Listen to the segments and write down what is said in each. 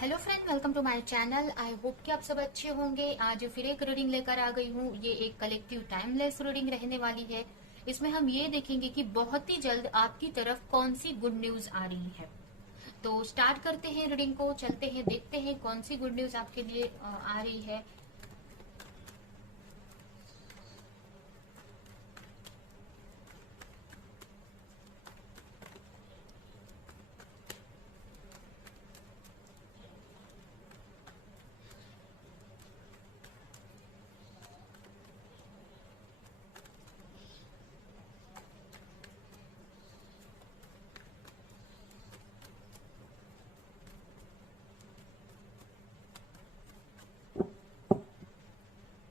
Hello friend, welcome to my channel. I hope कि आप सब अच्छे होंगे। आज फिर एक रीडिंग लेकर आ गई हूँ। ये एक कलेक्टिव टाइमलेस रीडिंग रहने वाली है। इसमें हम ये देखेंगे कि बहुत ही जल्द आपकी तरफ कौन सी गुड न्यूज आ रही है। तो स्टार्ट करते हैं रीडिंग को, चलते हैं, देखते हैं कौन सी गुड न्यूज आपके लिए आ रही है।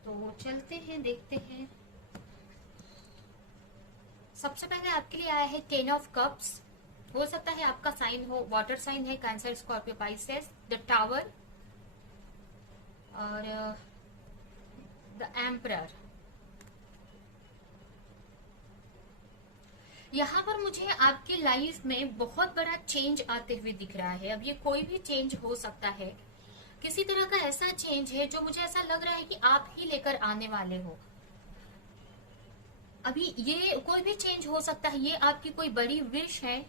तो चलते हैं, देखते हैं। सबसे पहले आपके लिए आया है टेन ऑफ कप्स। हो सकता है आपका साइन हो, वाटर साइन है, cancer, Scorpio, Pisces. The tower और द एम्परर। यहाँ पर मुझे आपकी लाइफ में बहुत बड़ा चेंज आते हुए दिख रहा है। अब ये कोई भी चेंज हो सकता है, किसी तरह का ऐसा चेंज है जो मुझे ऐसा लग रहा है कि आप ही लेकर आने वाले हो। अभी ये कोई भी चेंज हो सकता है। ये आपकी कोई बड़ी विश है,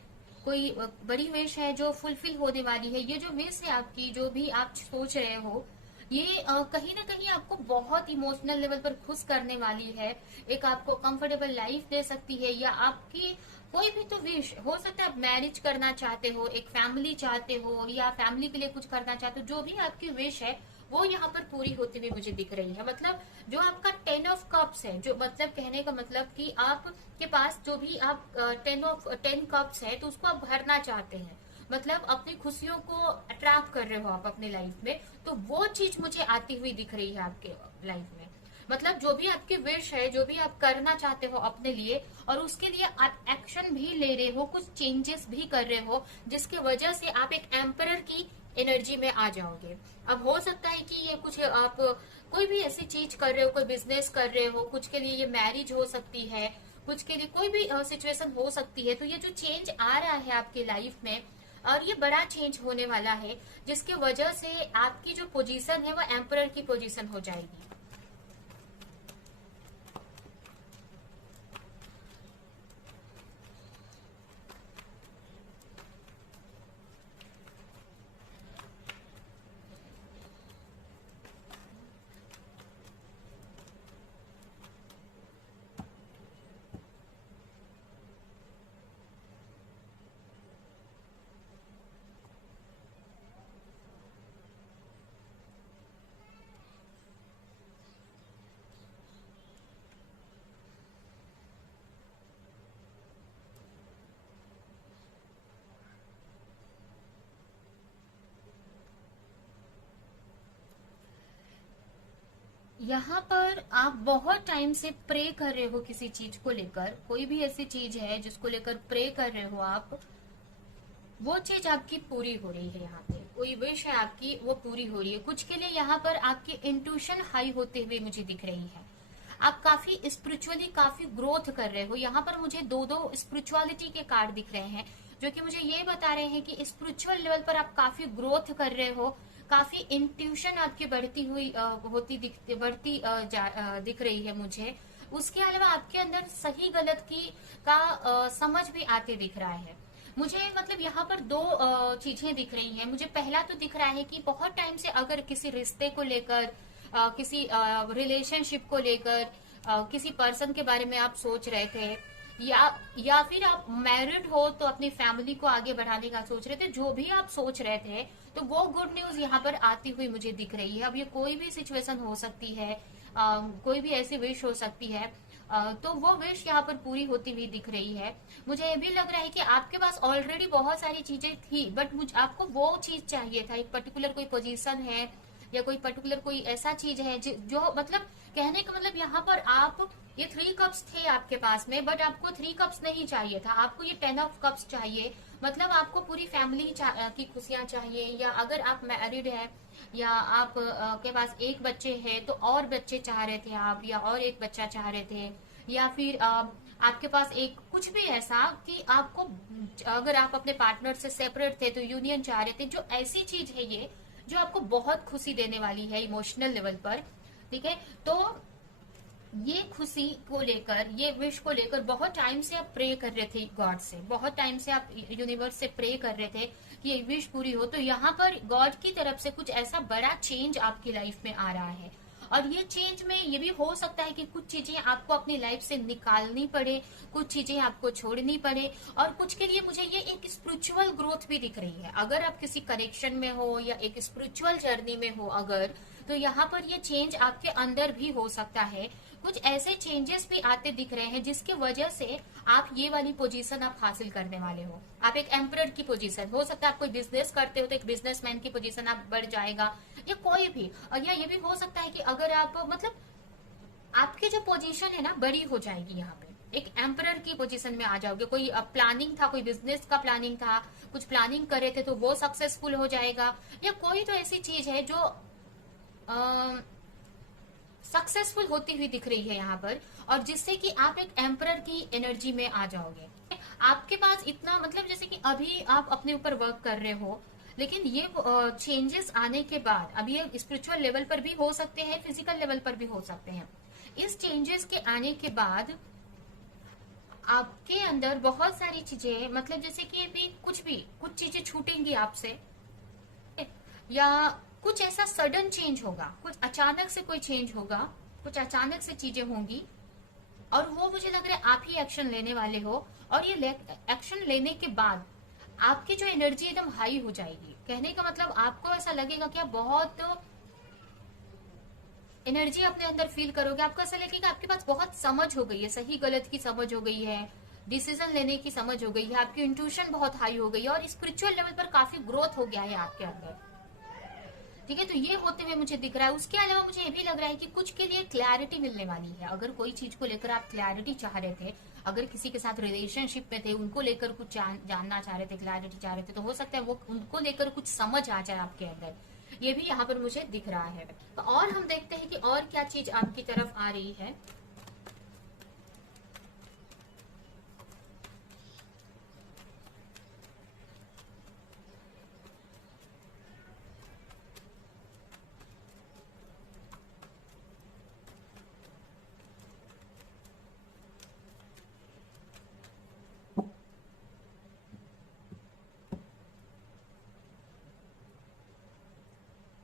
कोई बड़ी विश है जो फुलफिल होने वाली है। ये जो विश है आपकी, जो भी आप सोच रहे हो, ये कहीं ना कहीं आपको बहुत इमोशनल लेवल पर खुश करने वाली है। एक आपको कंफर्टेबल लाइफ दे सकती है, या आपकी कोई भी तो विश हो सकता है। आप मैरिज करना चाहते हो, एक फैमिली चाहते हो, या फैमिली के लिए कुछ करना चाहते हो। जो भी आपकी विश है वो यहाँ पर पूरी होती हुई मुझे दिख रही है। मतलब जो आपका टेन ऑफ कप्स है, जो मतलब कहने का मतलब कि आपके पास जो भी आप टेन कप्स है, तो उसको आप भरना चाहते हैं। मतलब अपनी खुशियों को अट्रैक्ट कर रहे हो आप अपनी लाइफ में। तो वो चीज मुझे आती हुई दिख रही है आपके लाइफ में। मतलब जो भी आपकी विश है, जो भी आप करना चाहते हो अपने लिए, और उसके लिए आप एक्शन भी ले रहे हो, कुछ चेंजेस भी कर रहे हो, जिसकी वजह से आप एक एम्परर की एनर्जी में आ जाओगे। अब हो सकता है कि ये कुछ आप कोई भी ऐसी चीज कर रहे हो, कोई बिजनेस कर रहे हो, कुछ के लिए ये मैरिज हो सकती है, कुछ के लिए कोई भी सिचुएशन हो सकती है। तो ये जो चेंज आ रहा है आपकी लाइफ में, और ये बड़ा चेंज होने वाला है, जिसके वजह से आपकी जो पोजीशन है वो एम्परर की पोजीशन हो जाएगी। यहाँ पर आप बहुत टाइम से प्रे कर रहे हो किसी चीज को लेकर। कोई भी ऐसी चीज है जिसको लेकर प्रे कर रहे हो आप, वो चीज आपकी पूरी हो रही है। यहाँ पे कोई विश है आपकी, वो पूरी हो रही है। कुछ के लिए यहाँ पर आपकी इंट्यूशन हाई होते हुए मुझे दिख रही है। आप काफी स्पिरिचुअली काफी ग्रोथ कर रहे हो। यहाँ पर मुझे दो दो स्पिरिचुअलिटी के कार्ड दिख रहे हैं, जो कि मुझे ये बता रहे हैं कि स्पिरिचुअल लेवल पर आप काफी ग्रोथ कर रहे हो। काफी इंट्यूशन आपकी बढ़ती हुई दिख रही है मुझे। उसके अलावा आपके अंदर सही गलत की का समझ भी आते दिख रहा है मुझे। मतलब यहाँ पर दो चीजें दिख रही हैं मुझे। पहला तो दिख रहा है कि बहुत टाइम से अगर किसी रिश्ते को लेकर, किसी रिलेशनशिप को लेकर, किसी पर्सन के बारे में आप सोच रहे थे, या फिर आप मैरिड हो तो अपनी फैमिली को आगे बढ़ाने का सोच रहे थे। जो भी आप सोच रहे थे, तो वो गुड न्यूज यहाँ पर आती हुई मुझे दिख रही है। अब ये कोई भी सिचुएशन हो सकती है, कोई भी ऐसी विश हो सकती है। तो वो विश यहाँ पर पूरी होती हुई दिख रही है। मुझे ये भी लग रहा है कि आपके पास ऑलरेडी बहुत सारी चीजें थी, बट मुझे आपको वो चीज चाहिए था। एक पर्टिकुलर कोई पोजीशन है, या कोई पर्टिकुलर कोई ऐसा चीज है जो मतलब कहने का मतलब यहाँ पर आप, ये थ्री कप्स थे आपके पास में, बट आपको थ्री कप्स नहीं चाहिए था, आपको ये टेन ऑफ कप्स चाहिए। मतलब आपको पूरी फैमिली की खुशियां चाहिए, या अगर आप मैरिड है, या आप के पास एक बच्चे हैं तो और बच्चे चाह रहे थे आप, या और एक बच्चा चाह रहे थे, या फिर आपके पास एक कुछ भी ऐसा कि आपको, अगर आप अपने पार्टनर से सेपरेट थे तो यूनियन चाह रहे थे। जो ऐसी चीज है ये, जो आपको बहुत खुशी देने वाली है इमोशनल लेवल पर। ठीक है, तो ये खुशी को लेकर, ये विश को लेकर बहुत टाइम से आप प्रे कर रहे थे गॉड से, बहुत टाइम से आप यूनिवर्स से प्रे कर रहे थे कि ये विश पूरी हो। तो यहाँ पर गॉड की तरफ से कुछ ऐसा बड़ा चेंज आपकी लाइफ में आ रहा है। और ये चेंज में ये भी हो सकता है कि कुछ चीजें आपको अपनी लाइफ से निकालनी पड़े, कुछ चीजें आपको छोड़नी पड़े, और कुछ के लिए मुझे ये एक स्पिरिचुअल ग्रोथ भी दिख रही है। अगर आप किसी कनेक्शन में हो या एक स्पिरिचुअल जर्नी में हो अगर, तो यहाँ पर ये चेंज आपके अंदर भी हो सकता है। कुछ ऐसे चेंजेस भी आते दिख रहे हैं जिसकी वजह से आप ये वाली पोजीशन आप हासिल करने वाले हो। आप एक एम्परर की पोजीशन, हो सकता है आप कोई बिजनेस करते हो तो एक बिजनेसमैन की पोजीशन आप बढ़ जाएगा, या कोई भी। और या ये भी हो सकता है कि अगर आप मतलब आपकी जो पोजीशन है ना बड़ी हो जाएगी, यहाँ पे एक एम्परर की पोजीशन में आ जाओगे। कोई प्लानिंग था, कोई बिजनेस का प्लानिंग था, कुछ प्लानिंग कर रहे थे तो वो सक्सेसफुल हो जाएगा। या कोई तो ऐसी चीज है जो सक्सेसफुल होती हुई दिख रही है यहाँ पर, और जिससे कि आप एक एम्परर की एनर्जी में आ जाओगे। आपके पास इतना मतलब जैसे कि अभी आप अपने ऊपर वर्क कर रहे हो, लेकिन ये चेंजेस आने के बाद, अभी ये स्पिरिचुअल लेवल पर भी हो सकते हैं, फिजिकल लेवल पर भी हो सकते हैं। इस चेंजेस के आने के बाद आपके अंदर बहुत सारी चीजें, मतलब जैसे कि अभी कुछ चीजें छूटेंगी आपसे, या कुछ ऐसा सडन चेंज होगा, कुछ अचानक से कोई चेंज होगा, कुछ अचानक से चीजें होंगी, और वो मुझे लग रहा है आप ही एक्शन लेने वाले हो। और ये एक्शन लेने के बाद आपकी जो एनर्जी एकदम हाई हो जाएगी। कहने का मतलब आपको ऐसा लगेगा कि आप बहुत एनर्जी अपने अंदर फील करोगे। आपको ऐसा लगेगा आपके पास बहुत समझ हो गई है, सही गलत की समझ हो गई है, डिसीजन लेने की समझ हो गई है, आपकी इंट्यूशन बहुत हाई हो गई है, और स्पिरिचुअल लेवल पर काफी ग्रोथ हो गया है आपके अंदर। ठीक है, तो ये होते हुए मुझे दिख रहा है। उसके अलावा मुझे ये भी लग रहा है कि कुछ के लिए क्लैरिटी मिलने वाली है। अगर कोई चीज को लेकर आप क्लैरिटी चाह रहे थे, अगर किसी के साथ रिलेशनशिप में थे, उनको लेकर कुछ जानना चाह रहे थे, क्लैरिटी चाह रहे थे, तो हो सकता है वो उनको लेकर कुछ समझ आ जाए आपके अंदर। ये भी यहाँ पर मुझे दिख रहा है। तो और हम देखते हैं कि और क्या चीज आपकी तरफ आ रही है।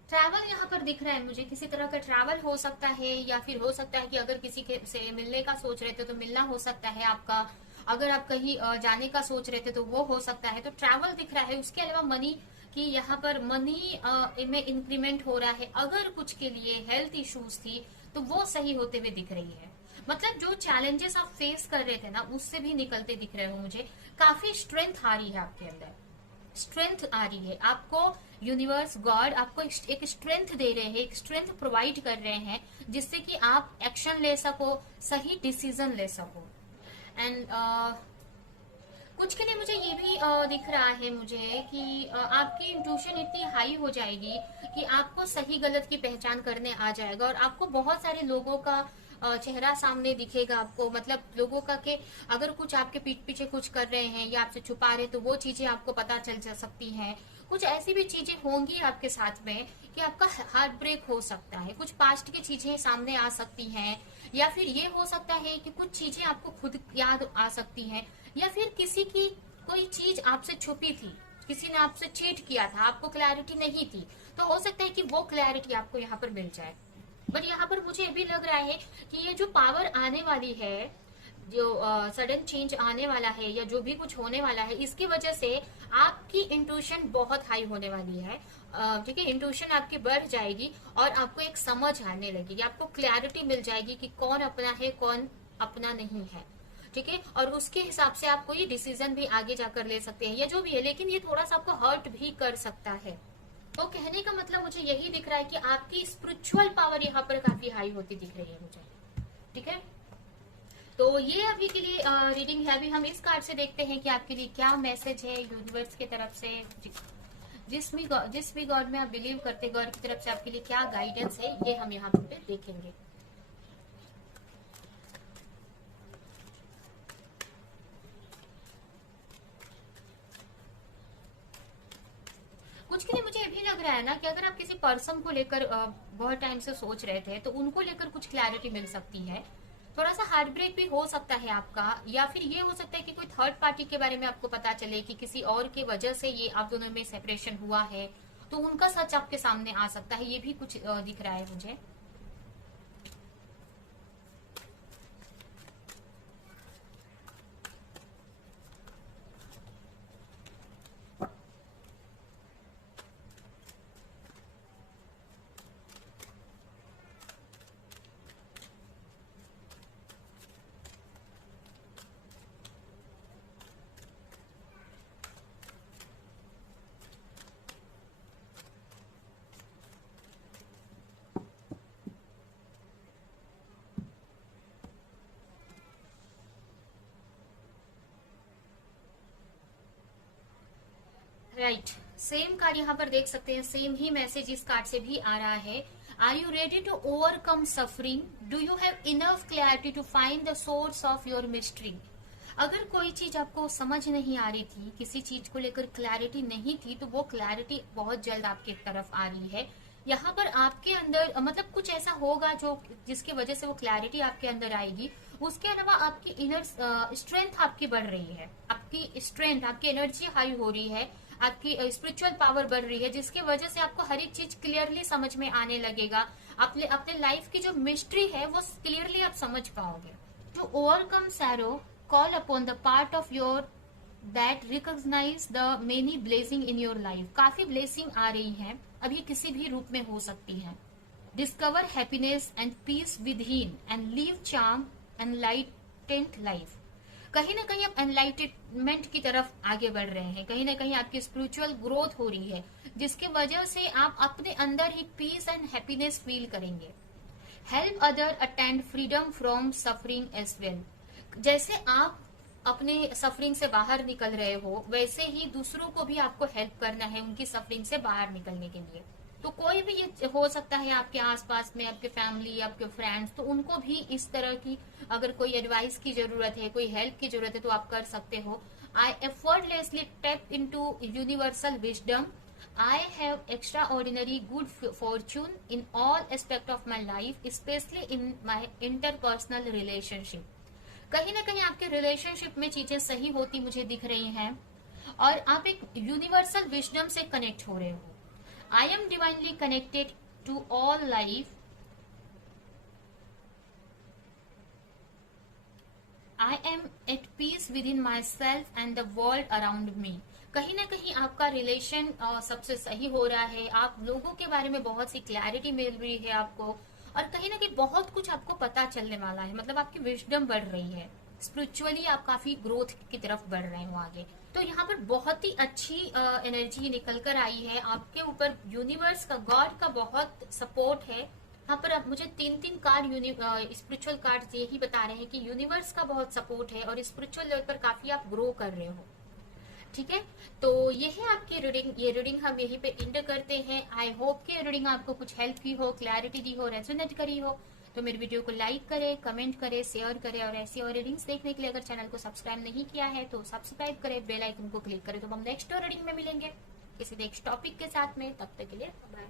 ट्रैवल यहाँ पर दिख रहा है मुझे, किसी तरह का ट्रैवल हो सकता है, या फिर हो सकता है कि अगर किसी के से मिलने का सोच रहे थे तो मिलना हो सकता है आपका। अगर आप कहीं जाने का सोच रहे थे तो वो हो सकता है। तो ट्रैवल दिख रहा है। उसके अलावा मनी की, यहाँ पर मनी में इंक्रीमेंट हो रहा है। अगर कुछ के लिए हेल्थ इश्यूज थी तो वो सही होते हुए दिख रही है। मतलब जो चैलेंजेस आप फेस कर रहे थे ना, उससे भी निकलते दिख रहे हो मुझे। काफी स्ट्रेंथ आ रही है आपके अंदर, स्ट्रेंथ आ रही है आपको। यूनिवर्स गॉड आपको एक स्ट्रेंथ दे रहे हैं, एक स्ट्रेंथ प्रोवाइड कर रहे हैं, जिससे कि आप एक्शन ले सको, सही डिसीजन ले सको। एंड कुछ के लिए मुझे ये भी दिख रहा है मुझे कि आपकी इंट्यूशन इतनी हाई हो जाएगी कि आपको सही गलत की पहचान करने आ जाएगा, और आपको बहुत सारे लोगों का चेहरा सामने दिखेगा आपको। मतलब लोगों का के अगर कुछ आपके पीठ पीछे कुछ कर रहे हैं या आपसे छुपा रहे, तो वो चीजें आपको पता चल जा सकती हैं। कुछ ऐसी भी चीजें होंगी आपके साथ में कि आपका हार्ट ब्रेक हो सकता है, कुछ पास्ट की चीजें सामने आ सकती हैं, या फिर ये हो सकता है कि कुछ चीजें आपको खुद याद आ सकती हैं, या फिर किसी की कोई चीज आपसे छुपी थी, किसी ने आपसे चीट किया था, आपको क्लैरिटी नहीं थी, तो हो सकता है कि वो क्लैरिटी आपको यहाँ पर मिल जाए। बट यहाँ पर मुझे भी लग रहा है कि ये जो पावर आने वाली है, जो सडन चेंज आने वाला है, या जो भी कुछ होने वाला है, इसकी वजह से आपकी इंट्यूशन बहुत हाई होने वाली है। ठीक है, इंट्यूशन आपकी बढ़ जाएगी, और आपको एक समझ आने लगेगी, आपको क्लैरिटी मिल जाएगी कि कौन अपना है, कौन अपना नहीं है। ठीक है, और उसके हिसाब से आप कोई डिसीजन भी आगे जाकर ले सकते हैं, या जो भी है। लेकिन ये थोड़ा सा आपको हर्ट भी कर सकता है। तो कहने का मतलब मुझे यही दिख रहा है कि आपकी स्पिरिचुअल पावर यहाँ पर काफी हाई होती दिख रही है मुझे। ठीक है, तो ये अभी के लिए रीडिंग है। अभी हम इस कार्ड से देखते हैं कि आपके लिए क्या मैसेज है यूनिवर्स की तरफ से। जिस भी गॉड में आप बिलीव करते, गॉड की तरफ से आपके लिए क्या गाइडेंस है, ये हम यहाँ पे देखेंगे। कुछ के लिए मुझे ये भी लग रहा है ना कि अगर आप किसी पर्सन को लेकर बहुत टाइम से सोच रहे थे तो उनको लेकर कुछ क्लैरिटी मिल सकती है। थोड़ा सा हार्ट ब्रेक भी हो सकता है आपका, या फिर ये हो सकता है कि कोई थर्ड पार्टी के बारे में आपको पता चले कि किसी और के वजह से ये आप दोनों में सेपरेशन हुआ है, तो उनका सच आपके सामने आ सकता है। ये भी कुछ दिख रहा है मुझे। राइट, सेम कार्ड यहाँ पर देख सकते हैं, सेम ही मैसेज इस कार्ड से भी आ रहा है। Are you ready to overcome suffering? Do you have enough clarity to find the source of your mystery? अगर कोई चीज आपको समझ नहीं आ रही थी, किसी चीज को लेकर क्लैरिटी नहीं थी, तो वो क्लैरिटी बहुत जल्द आपकी तरफ आ रही है। यहाँ पर आपके अंदर मतलब कुछ ऐसा होगा जो जिसकी वजह से वो क्लैरिटी आपके अंदर आएगी। उसके अलावा आपकी इनर स्ट्रेंथ आपकी बढ़ रही है, आपकी स्ट्रेंथ, आपकी एनर्जी हाई हो रही है, आपकी स्पिरिचुअल पावर बढ़ रही है, जिसकी वजह से आपको हर एक चीज क्लियरली समझ में आने लगेगा। अपने अपने लाइफ की जो मिस्ट्री है वो क्लियरली आप समझ पाओगे। To overcome sorrow, call upon the part of your that recognize the many blessing in your life. काफी ब्लेसिंग आ रही है, अब ये किसी भी रूप में हो सकती है। Discover happiness and peace with हिन एंड लीव चार्म एनलाइटेंट लाइफ। कहीं ना कहीं आप एनलाइटमेंट की तरफ आगे बढ़ रहे हैं, कहीं ना कहीं आपकी स्पिरिचुअल ग्रोथ हो रही है, जिसकी वजह से आप अपने अंदर ही पीस एंड हैप्पीनेस फील करेंगे। Help other attend freedom from suffering as well. जैसे आप अपने सफरिंग से बाहर निकल रहे हो, वैसे ही दूसरों को भी आपको हेल्प करना है उनकी सफरिंग से बाहर निकलने के लिए। तो कोई भी ये हो सकता है आपके आसपास में, आपके फैमिली, आपके फ्रेंड्स, तो उनको भी इस तरह की अगर कोई एडवाइस की जरूरत है, कोई हेल्प की जरूरत है, तो आप कर सकते हो। I effortlessly tap into universal wisdom. I have extraordinary good fortune in all aspect of my life, especially in my interpersonal relationship. कहीं ना कहीं आपके रिलेशनशिप में चीजें सही होती मुझे दिख रही हैं और आप एक यूनिवर्सल विजडम से कनेक्ट हो रहे हो। I am divinely connected to all life. I am at peace within myself and the world around me. कहीं ना कहीं आपका रिलेशन सबसे सही हो रहा है, आप लोगों के बारे में बहुत सी क्लैरिटी मिल रही है आपको, और कहीं ना कहीं बहुत कुछ आपको पता चलने वाला है, मतलब आपकी विजडम बढ़ रही है, स्पिरिचुअली आप काफी ग्रोथ की तरफ बढ़ रहे हो आगे। तो यहाँ पर बहुत ही अच्छी एनर्जी निकल कर आई है आपके ऊपर। यूनिवर्स का, गॉड का बहुत सपोर्ट है यहाँ पर। मुझे तीन कार्ड स्पिरिचुअल कार्ड यही बता रहे हैं कि यूनिवर्स का बहुत सपोर्ट है और स्पिरिचुअल लेवल पर काफी आप ग्रो कर रहे हो। ठीक है, तो ये है आपकी रीडिंग। ये रीडिंग हम यहीं पे एंड करते हैं। आई होप कि रीडिंग आपको कुछ हेल्प की हो, क्लैरिटी दी हो, रेजोनेट करी हो। तो मेरे वीडियो को लाइक करें, कमेंट करें, शेयर करें, और ऐसी और रीडिंग्स देखने के लिए अगर चैनल को सब्सक्राइब नहीं किया है तो सब्सक्राइब करें, बेल आइकन को क्लिक करें। तो हम नेक्स्ट रीडिंग में मिलेंगे किसी नेक्स्ट टॉपिक के साथ में। तब तक के लिए बाय।